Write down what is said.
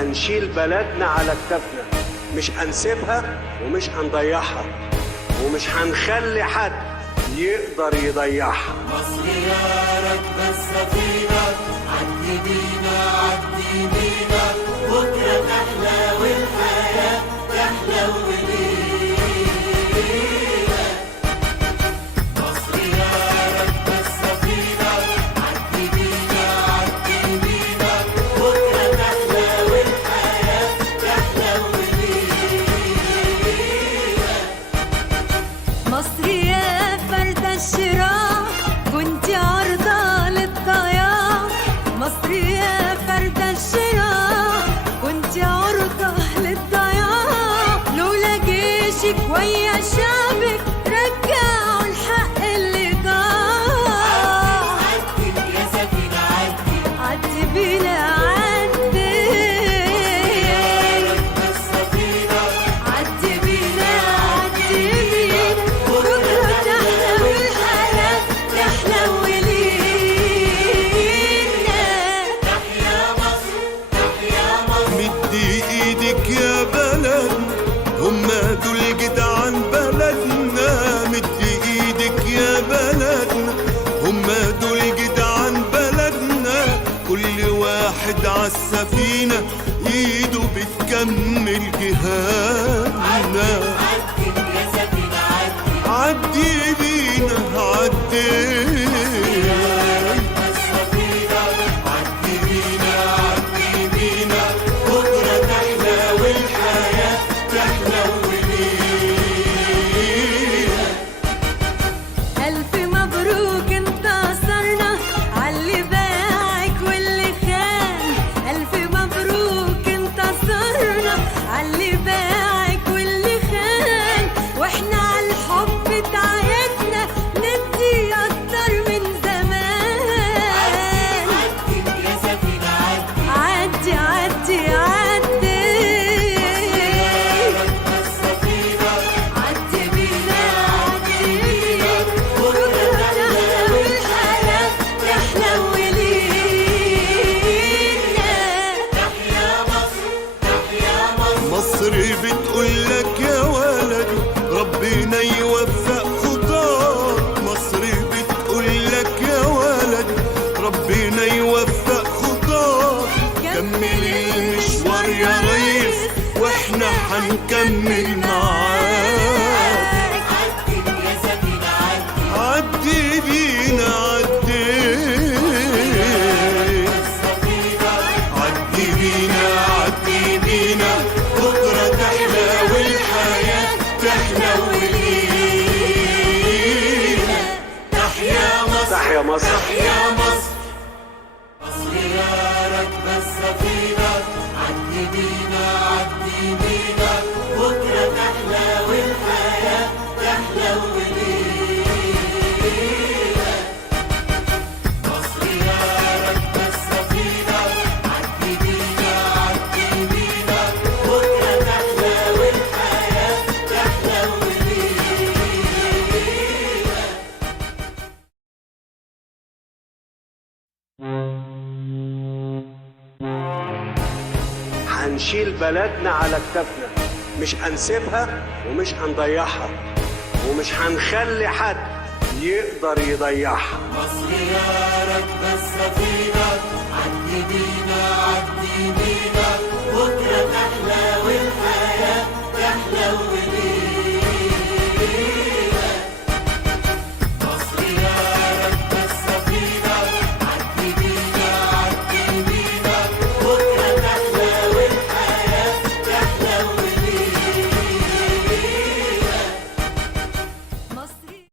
هنشيل بلدنا على كتافنا، مش هنسيبها ومش هنضيعها، ومش هنخلي حد يقدر يضيعها. مصر يا راكبة السفينة، عدي بينا عدي بينا، بكرة تحلى والحياة تحلى ولينا. مصر يا راكبة السفينة، عدي بينا عدي بينا، بكرة تحلى والحياة تحلى ولينا. مصر يا فرد الشراع، كنت عرضة للضياع. مصر يا فرد الشراع، كنت عرضة للضياع. لولا جيشك ويا شعبك رجعوا الحق اللي ضاع. عدي يا سفينة عدي، عدي بينا عدي، السفينة عدي بينا عدي بينا، بكرة تحلى والحياة تحلى ولينا. تحيا مصر تحيا مصر. مدي ايدك يا بلد، هما دول جدعان بلدنا. مدي ايدك يا بلدنا، هما دول جدعان بلدنا. كل واحد عالسفينة ايده بتكمل جهادنا. عدي يا سفينة عدي، عدي بينا عدي، السفينة عدي بينا عدي بينا، بكرة تحلى والحياة تحلى ولينا. ألف مبروك انتصرنا عاللي باعك واللي خان. ألف مبروك انتصرنا عاللي باعك واللي خان. واحنا عالحب تعهدنا ندي أكتر من زمان. عدي يا سفينة عدي، عدي عدي عدي، السفينة عدي بينا عدي بينا، بكرة تحلى والحياة تحلى ولينا. تحيا مصر تحيا مصر. مصر بتقولك يا ولد ربنا يوفق خطاك. مصر بتقولك يا ولد ربنا يوفق خطاك. كمل المشوار يا ريس واحنا هنكمل معاك. عدي يا سفينة عدي، عدي بينا عدي، السفينة عدي بينا عدي بينا، بكرة تحلى والحياة تحلى ولينا. تحيا مصر تحيا مصر. تحيا مصر. مصر يا راكبة السفينة، عدي بينا عدي بينا، بكرة تحلى والحياة تحلى ولينا. مصر يا راكبة السفينة، عدي بينا عدي بينا، بكرة تحلى والحياة تحلى ولينا. هنشيل بلدنا على كتافنا، مش هنسيبها ومش هنضيعها، ومش هنخلي حد يقدر يضيعها. مصر يا راكبة